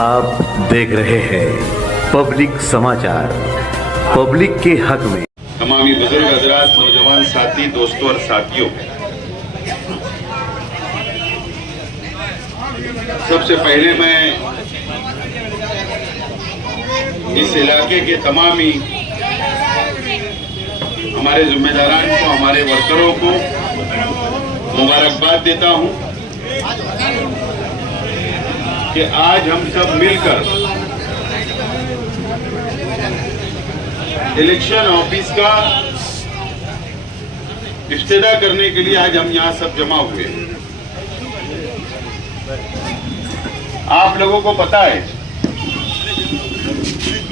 आप देख रहे हैं पब्लिक समाचार, पब्लिक के हक में। तमामी बुजुर्ग हजरात, नौजवान साथी, दोस्तों और साथियों, सबसे पहले मैं इस इलाके के तमामी हमारे जिम्मेदारान को, हमारे वर्करों को मुबारकबाद देता हूं कि आज हम सब मिलकर इलेक्शन ऑफिस का इफ्तिदा करने के लिए आज हम यहां सब जमा हुए हैं। आप लोगों को पता है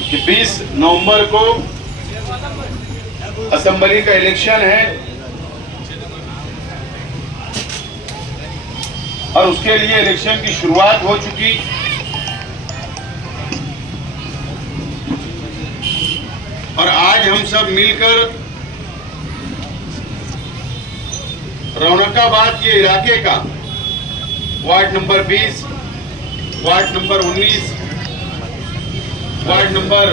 कि 20 नवंबर को असेंबली का इलेक्शन है और उसके लिए इलेक्शन की शुरुआत हो चुकी। और आज हम सब मिलकर रौनकाबाद के इलाके का ward number 20, ward number 19, ward number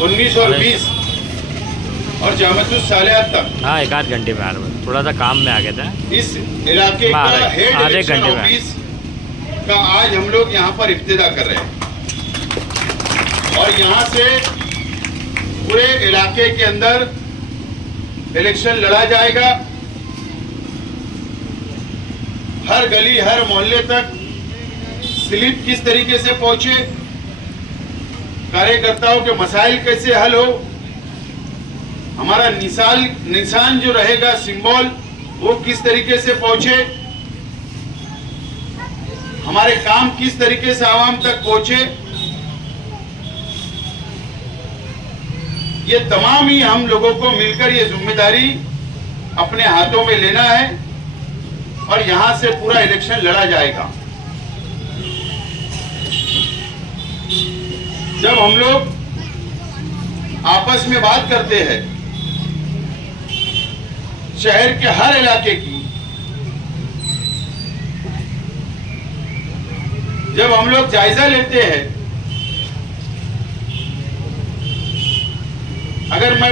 19 और 20 और जामतुस सालियात तक एक आध घंटे में आ रहा हूँ, थोड़ा सा काम में आ गया था। इस इलाके का हेड इलेक्शन ऑफिस का आज हम लोग यहाँ पर इब्तिदा कर रहे हैं और यहाँ से पूरे इलाके के अंदर इलेक्शन लड़ा जाएगा। हर गली, हर मोहल्ले तक स्लिप किस तरीके से पहुंचे, कार्यकर्ताओं के मसाइल कैसे हल हो, हमारा निशान जो रहेगा, सिंबल, वो किस तरीके से पहुंचे, हमारे काम किस तरीके से आवाम तक पहुंचे, ये तमाम ही हम लोगों को मिलकर ये जिम्मेदारी अपने हाथों में लेना है और यहां से पूरा इलेक्शन लड़ा जाएगा। जब हम लोग आपस में बात करते हैं शहर के हर इलाके की, जब हम लोग जायजा लेते हैं, अगर मैं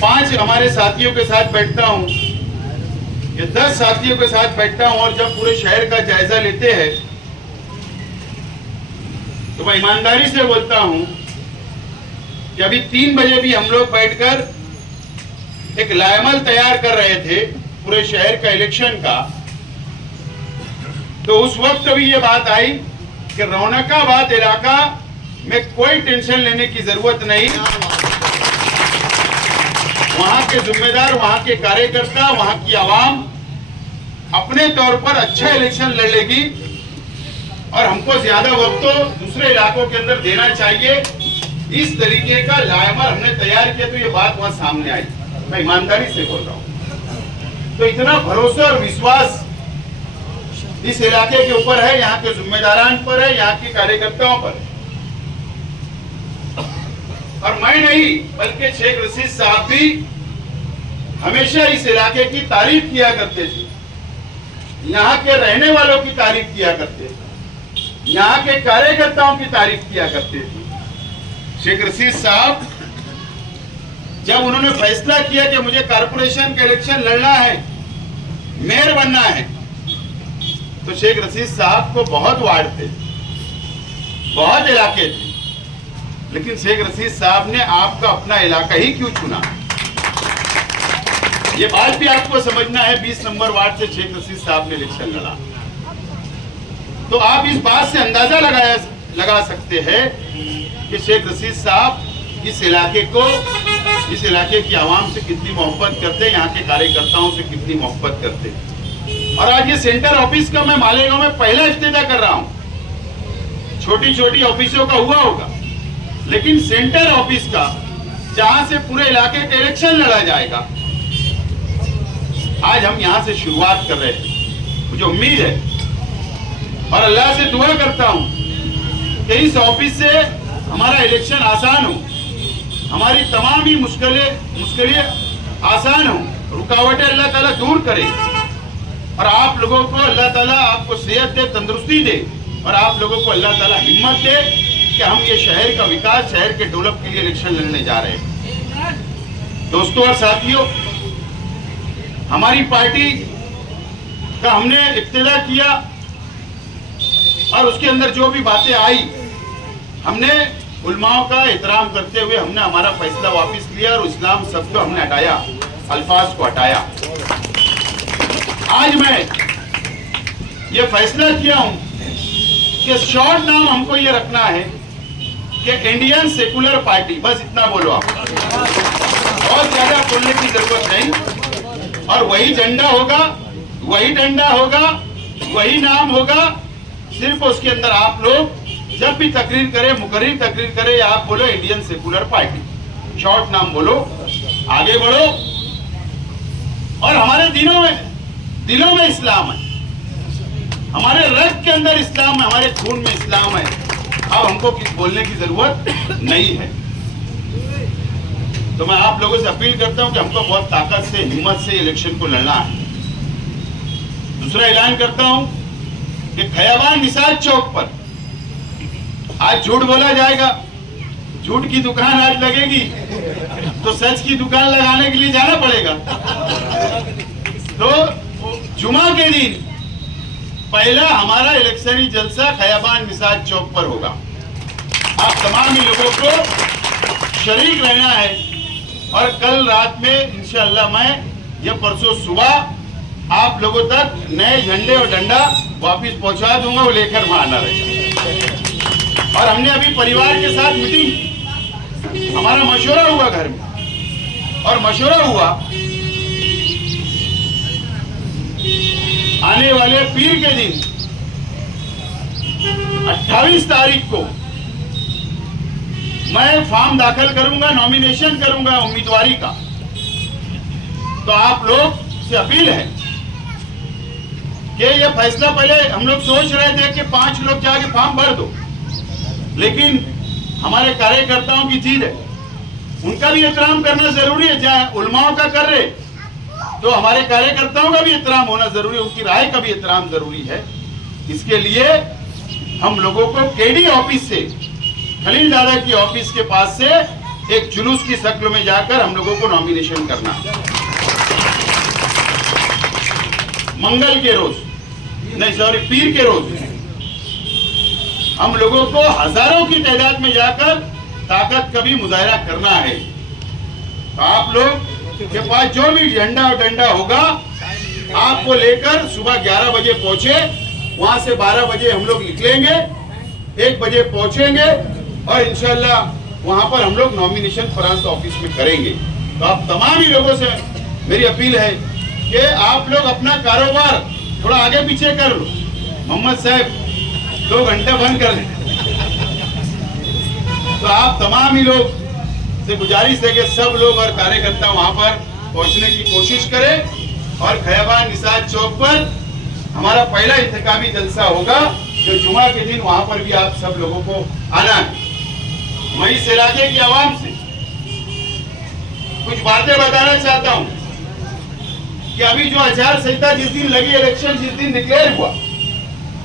5 हमारे साथियों के साथ बैठता हूं या 10 साथियों के साथ बैठता हूं और जब पूरे शहर का जायजा लेते हैं तो मैं ईमानदारी से बोलता हूं कि अभी 3 बजे भी हम लोग बैठकर एक लायमल तैयार कर रहे थे पूरे शहर का इलेक्शन का, तो उस वक्त भी ये बात आई कि रौनकाबाद इलाका में कोई टेंशन लेने की जरूरत नहीं। वहां के जिम्मेदार, वहां के कार्यकर्ता, वहां की आवाम अपने तौर पर अच्छा इलेक्शन लड़ेगी और हमको ज्यादा वक्त तो दूसरे इलाकों के अंदर देना चाहिए। इस तरीके का लायमल हमने तैयार किया तो ये बात वहां सामने आई। मैं ईमानदारी से बोल रहा हूं। तो इतना भरोसा और विश्वास इस इलाके के ऊपर है, यहाँ के जिम्मेदारान पर है, यहाँ के कार्यकर्ताओं पर। और मैं नहीं बल्कि शेख रशीद साहब भी हमेशा इस इलाके की तारीफ किया करते थे, यहाँ के रहने वालों की तारीफ किया करते थे, यहाँ के कार्यकर्ताओं की तारीफ किया करते थे। शेख रशीद साहब जब उन्होंने फैसला किया कि मुझे कारपोरेशन का इलेक्शन लड़ना है, मेयर बनना है, तो शेख रशीद साहब को बहुत वार्ड थे, बहुत इलाके थे, लेकिन शेख रशीद साहब ने आपका अपना इलाका ही क्यों चुना? ये बात भी आपको समझना है। 20 नंबर वार्ड से शेख रशीद साहब ने इलेक्शन लड़ा, तो आप इस बात से अंदाजा लगा सकते हैं कि शेख रशीद साहब इस इलाके को, इस इलाके की आवाम से कितनी मोहब्बत करते हैं, यहाँ के कार्यकर्ताओं से कितनी मोहब्बत करते हैं। और आज ये सेंटर ऑफिस का मैं मालेगांव में पहला इफ्तिदा कर रहा हूँ। छोटी छोटी ऑफिसों का हुआ होगा, लेकिन सेंटर ऑफिस का जहां से पूरे इलाके का इलेक्शन लड़ा जाएगा, आज हम यहां से शुरुआत कर रहे हैं। मुझे उम्मीद है और अल्लाह से दुआ करता हूं कि इस ऑफिस से हमारा इलेक्शन आसान हो, हमारी तमाम ही मुश्किलें आसान हो, रुकावटें अल्लाह ताला दूर करे और आप लोगों को अल्लाह ताला आपको सेहत दे, तंदुरुस्ती दे, और आप लोगों को अल्लाह ताला हिम्मत दे कि हम ये शहर का विकास, शहर के डेवलप के लिए इलेक्शन लड़ने जा रहे हैं। दोस्तों और साथियों, हमारी पार्टी का हमने इब्तिदा किया और उसके अंदर जो भी बातें आई, हमने उलमाओं का एहतराम करते हुए हमने हमारा फैसला वापस लिया और इस्लाम शब्द को हमने हटाया, अल्फाज को हटाया। आज मैं ये फैसला किया हूं कि शॉर्ट नाम हमको ये रखना है कि इंडियन सेकुलर पार्टी, बस इतना बोलो आप, बहुत ज्यादा बोलने की जरूरत नहीं। और वही झंडा होगा, वही डंडा होगा, वही नाम होगा। सिर्फ उसके अंदर आप लोग जब भी तकरीर करें, मुकर्रिर तकरीर करें, आप बोलो इंडियन सेकुलर पार्टी, शॉर्ट नाम बोलो, आगे बढ़ो। और हमारे दिलों में इस्लाम है, हमारे रक्त के अंदर इस्लाम है, हमारे खून में इस्लाम है। अब हमको किस बोलने की जरूरत नहीं है। तो मैं आप लोगों से अपील करता हूं कि हमको बहुत ताकत से, हिम्मत से इलेक्शन को लड़ना है। दूसरा ऐलान करता हूं कि खयाबान निसाज चौक पर आज झूठ बोला जाएगा, झूठ की दुकान आज लगेगी तो सच की दुकान लगाने के लिए जाना पड़ेगा। तो जुमा के दिन पहला हमारा इलेक्शनी जलसा खयाबान निसाज चौक पर होगा। आप तमाम ही लोगों को शरीक रहना है और कल रात में इंशाअल्लाह मैं या परसों सुबह आप लोगों तक नए झंडे और डंडा वापस पहुंचा दूंगा, वो लेकर वहां आना रहेगा। और हमने अभी परिवार के साथ मीटिंग, हमारा मशवरा हुआ घर में, और मशवरा हुआ आने वाले पीर के दिन 28 तारीख को मैं फॉर्म दाखिल करूंगा, नॉमिनेशन करूंगा उम्मीदवारी का। तो आप लोग से अपील है कि ये फैसला, पहले हम लोग सोच रहे थे कि 5 लोग जाके फॉर्म भर दो, लेकिन हमारे कार्यकर्ताओं की चीज है, उनका भी एहतराम करना जरूरी है। चाहे उलमाओं का कर रहे तो हमारे कार्यकर्ताओं का भी एहतराम होना जरूरी है, उनकी राय का भी एहतराम जरूरी है। इसके लिए हम लोगों को केडी ऑफिस से, खलील दादा की ऑफिस के पास से एक जुलूस की शक्ल में जाकर हम लोगों को नॉमिनेशन करना है। मंगल के रोज, नहीं सॉरी, पीर के रोज हम लोगों को हजारों की तादाद में जाकर ताकत का भी मुजाहरा करना है। तो आप लोग के पास जो भी झंडा और डंडा होगा, आपको लेकर सुबह 11 बजे पहुंचे, वहां से 12 बजे हम लोग निकलेंगे, 1 बजे पहुंचेंगे और इंशाल्लाह वहां पर हम लोग नॉमिनेशन प्रांत ऑफिस में करेंगे। तो आप तमाम ही लोगों से मेरी अपील है कि आप लोग अपना कारोबार थोड़ा आगे पीछे कर लो। मोहम्मद साहब 2 घंटे बंद कर दें। तो आप तमाम ही लोग से गुजारिश है कि सब लोग और कार्यकर्ता वहां पर पहुंचने की कोशिश करें और खयाबान निसाज चौक पर हमारा पहला इंतकामी जलसा होगा, जो जुमा के दिन वहां पर भी आप सब लोगों को आना है। मैं इस इलाके की आवाम से कुछ बातें बताना चाहता हूं कि अभी जो आचार संहिता जिस दिन लगी, इलेक्शन जिस दिन डिक्लेयर हुआ,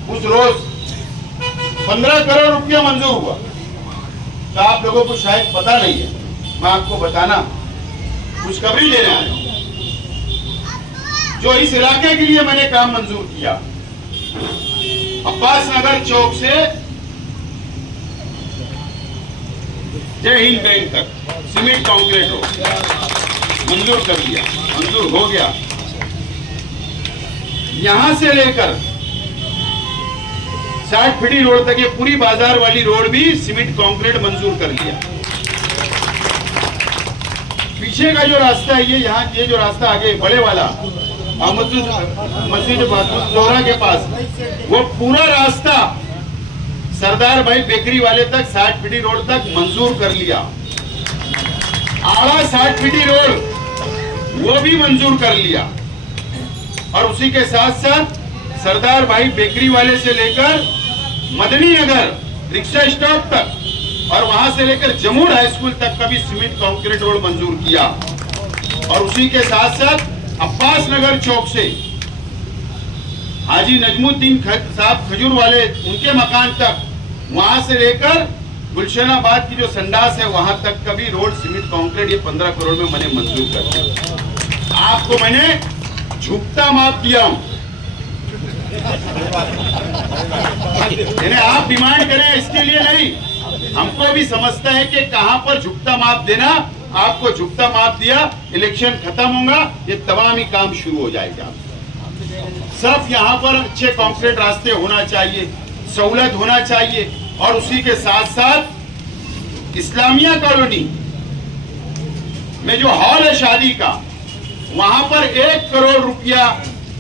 उस रोज 15 करोड़ रुपया मंजूर हुआ। तो आप लोगों को शायद पता नहीं है, मैं आपको बताना, खुशखबरी देने आया हूं। जो इस इलाके के लिए मैंने काम मंजूर किया, अब्बास नगर चौक से जय हिंद बैंक तक सीमेंट कंक्रीट रोड मंजूर कर दिया, मंजूर हो गया। यहां से लेकर 60 फीटी रोड तक ये पूरी बाजार वाली रोड भी सीमेंट कंक्रीट मंजूर कर लिया। पीछे का जो रास्ता है, ये जो रास्ता आगे बड़े वाला मस्जिद दोहरा के पास, वो पूरा रास्ता सरदार भाई बेकरी वाले तक 60 फीटी रोड तक मंजूर कर लिया। आड़ा 60 फीटी रोड वो भी मंजूर कर लिया। और उसी के साथ साथ सरदार भाई बेकरी वाले से लेकर मदनी नगर रिक्शा स्टॉप तक और वहां से लेकर जमूर हाई स्कूल तक का भी सीमेंट कंक्रीट रोड मंजूर किया। और उसी के साथ साथ अब्बास नगर चौक से हाजी नजमुद्दीन साहब खजूर वाले, उनके मकान तक, वहां से लेकर गुलशनाबाद की जो संडास है वहां तक का भी रोड सीमेंट कंक्रीट ये 15 करोड़ में मैंने मंजूर कर दिया। आपको मैंने झुकता माफ दिया हूं, यानी आप डिमांड करें इसके लिए नहीं, हमको भी समझता है कि कहां पर झुकता माप देना, आपको झुकता माप दिया, इलेक्शन खत्म होगा, ये तमाम ही काम शुरू हो जाएगा। सिर्फ यहाँ पर अच्छे कंक्रीट रास्ते होना चाहिए, सहूलत होना चाहिए, और उसी के साथ साथ इस्लामिया कॉलोनी में जो हॉल है शादी का, वहां पर 1 करोड़ रुपया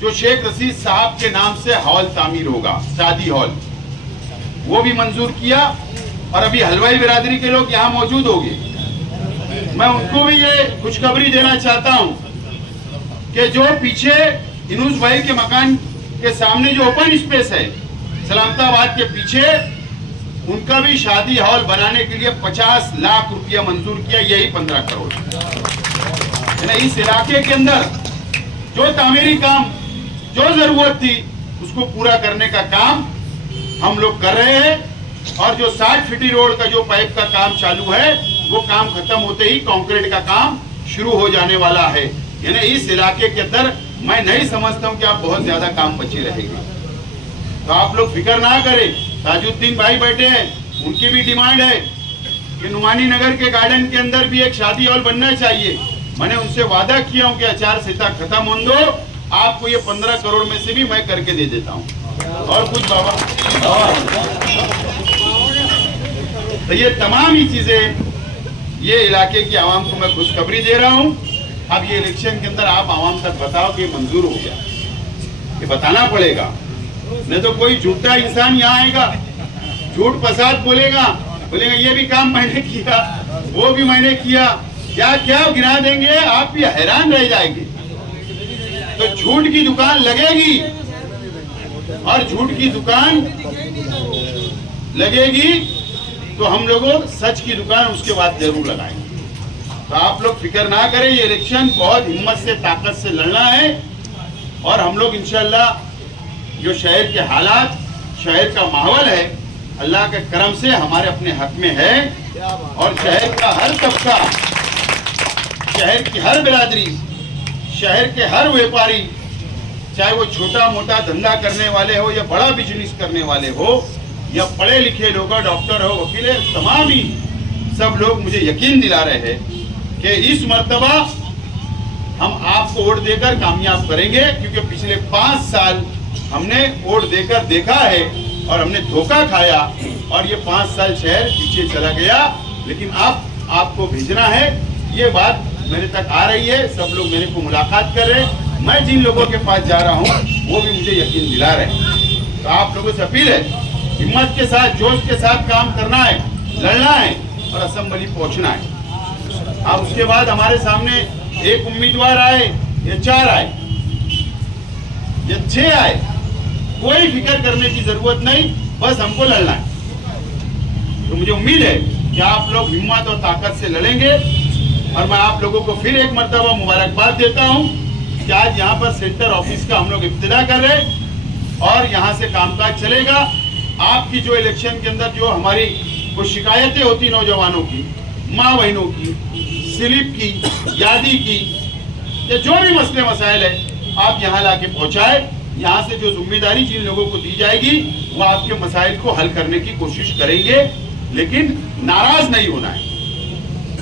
जो शेख रशीद साहब के नाम से हॉल तामीर होगा, शादी हॉल, वो भी मंजूर किया। और अभी हलवाई बिरादरी के लोग यहाँ मौजूद होंगे, मैं उनको भी ये खुशखबरी देना चाहता हूँ कि जो पीछे इनूस भाई के मकान के सामने जो ओपन स्पेस है सलामताबाद के पीछे, उनका भी शादी हॉल बनाने के लिए 50 लाख रुपया मंजूर किया, यही 15 करोड़। इस इलाके के अंदर जो तामीरी काम, जो जरूरत थी, उसको पूरा करने का काम हम लोग कर रहे हैं। और जो 60 फीटी रोड का जो पाइप का काम चालू है, वो काम खत्म होते ही कंक्रीट का काम शुरू हो जाने वाला है। यानी इस इलाके के अंदर मैं नहीं समझता हूं कि आप बहुत ज्यादा काम बची रहेगा, तो आप लोग फिक्र ना करें। ताजुद्दीन भाई बैठे हैं, उनकी भी डिमांड है कि नुमानी नगर के गार्डन के अंदर भी एक शादी हॉल बनना चाहिए। मैंने उनसे वादा किया हूं कि आचार संहिता खत्म होने दो, आपको ये 15 करोड़ में से भी मैं करके दे देता हूं। और कुछ बाबा, तो ये तमाम ही चीजें ये इलाके की आवाम को मैं खुशखबरी दे रहा हूं। अब ये इलेक्शन के अंदर आप आवाम तक बताओ कि मंजूर हो गया, ये बताना पड़ेगा, नहीं तो कोई झूठा इंसान यहाँ आएगा, झूठ फसाद बोलेगा ये भी काम मैंने किया, वो भी मैंने किया, क्या क्या गिरा देंगे, आप भी हैरान रह जाएंगे। तो झूठ की दुकान लगेगी, और झूठ की दुकान लगेगी तो हम लोगों सच की दुकान उसके बाद जरूर लगाएंगे। तो आप लोग फिक्र ना करें, ये इलेक्शन बहुत हिम्मत से, ताकत से लड़ना है। और हम लोग इंशाल्लाह जो शहर के हालात, शहर का माहौल है, अल्लाह के करम से हमारे अपने हक में है। और शहर का हर तबका, शहर की हर बिरादरी, शहर के हर व्यापारी, चाहे वो छोटा मोटा धंधा करने वाले हो या बड़ा बिजनेस करने वाले हो या पढ़े लिखे लोग, डॉक्टर हो, वकील है, तमाम ही सब लोग मुझे यकीन दिला रहे हैं कि इस मर्तबा हम आपको वोट देकर कामयाब करेंगे। क्योंकि पिछले 5 साल हमने वोट देकर देखा है और हमने धोखा खाया, और ये 5 साल शहर पीछे चला गया। लेकिन अब आपको भेजना है, ये बात मेरे तक आ रही है, सब लोग मेरे को मुलाकात कर रहे हैं, मैं जिन लोगों के पास जा रहा हूँ वो भी मुझे यकीन दिला रहे हैं। तो आप लोगों से अपील है, हिम्मत के साथ, जोश के साथ काम करना है, लड़ना है और असेंबली पहुंचना है। अब उसके बाद हमारे सामने एक उम्मीदवार आए या 4 आए या 6 आए, कोई फिक्र करने की जरूरत नहीं, बस हमको लड़ना है। तो मुझे उम्मीद है कि आप लोग हिम्मत और ताकत से लड़ेंगे। और मैं आप लोगों को फिर एक मर्तबा मुबारकबाद देता हूं कि आज यहाँ पर सेंटर ऑफिस का हम लोग इब्तिदा कर रहे हैं और यहाँ से कामकाज चलेगा। आपकी जो इलेक्शन के अंदर जो हमारी कुछ शिकायतें होती नौजवानों की, माँ बहनों की, स्लिप की, यादी की, या जो भी मसले मसाइल है, आप यहाँ लाके पहुँचाए। यहाँ से जो जिम्मेदारी जिन लोगों को दी जाएगी वो आपके मसाइल को हल करने की कोशिश करेंगे, लेकिन नाराज नहीं होना है।